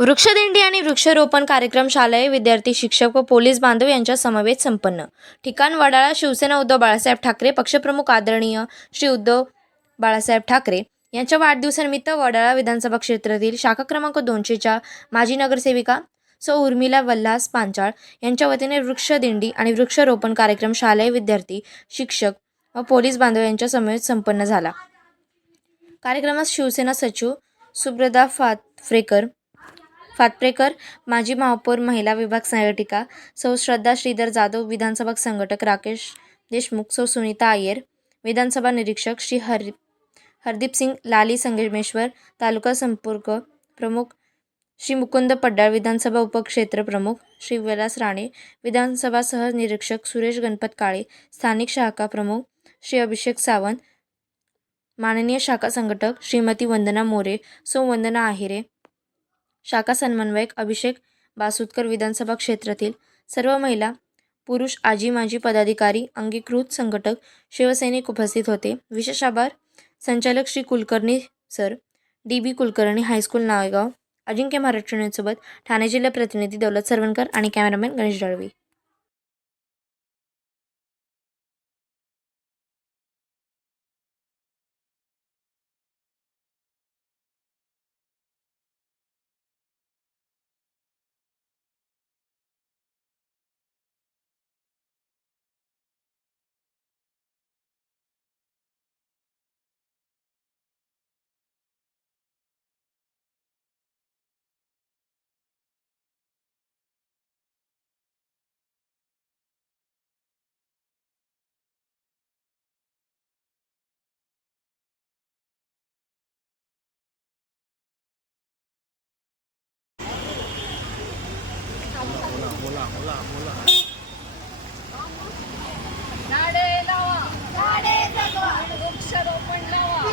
वृक्षदिंडी आणि वृक्षारोपण कार्यक्रम शालेय विद्यार्थी शिक्षक व पोलीस बांधव यांच्या समवेत संपन्न. ठिकाण वडाळा शिवसेना उद्धव बाळासाहेब ठाकरे पक्षप्रमुख आदरणीय श्री उद्धव बाळासाहेब ठाकरे यांच्या वाढदिवसानिमित्त वडाळा विधानसभा क्षेत्रातील शाखा क्रमांक दोनशेच्या माजी नगरसेविका सौ उर्मिला वल्हास पांचाळ यांच्या वतीने वृक्षदिंडी आणि वृक्षारोपण कार्यक्रम शालेय विद्यार्थी शिक्षक व पोलीस बांधव यांच्या समवेत संपन्न झाला. कार्यक्रमात शिवसेना सचिव सुब्रदा फातफ्रेकर फातप्रेकर माजी महापौर महिला विभाग संघटिका सौ श्रद्धा श्रीधर जाधव विधानसभा संघटक राकेश देशमुख सौ सुनीता आयर विधानसभा निरीक्षक श्री हरि हरदीप सिंग लाली संगमेश्वर तालुका संपर्क प्रमुख श्री मुकुंद पड्डाळ विधानसभा उपक्षेत्र प्रमुख श्री विलास राणे विधानसभा सहनिरीक्षक सुरेश गणपत काळे स्थानिक शाखा प्रमुख श्री अभिषेक सावंत माननीय शाखा संघटक श्रीमती वंदना मोरे सौ वंदना आहिरे शाखा समन्वयक अभिषेक बासुदकर विधानसभा क्षेत्रातील सर्व महिला पुरुष आजी माजी पदाधिकारी अंगीकृत संघटक शिवसैनिक उपस्थित होते. विशेष आभार. संचालक Shri Kulkarni sir D B Kulkarni high school Naigaon. Ajinkya Maharashtra न्यूजसोबत Thane जिल्हा प्रतिनिधी दौलत सरवणकर आणि कॅमेरामॅन गणेश दळवी झाडे लावा. झाडे जगवा. वृक्षारोपण लावा.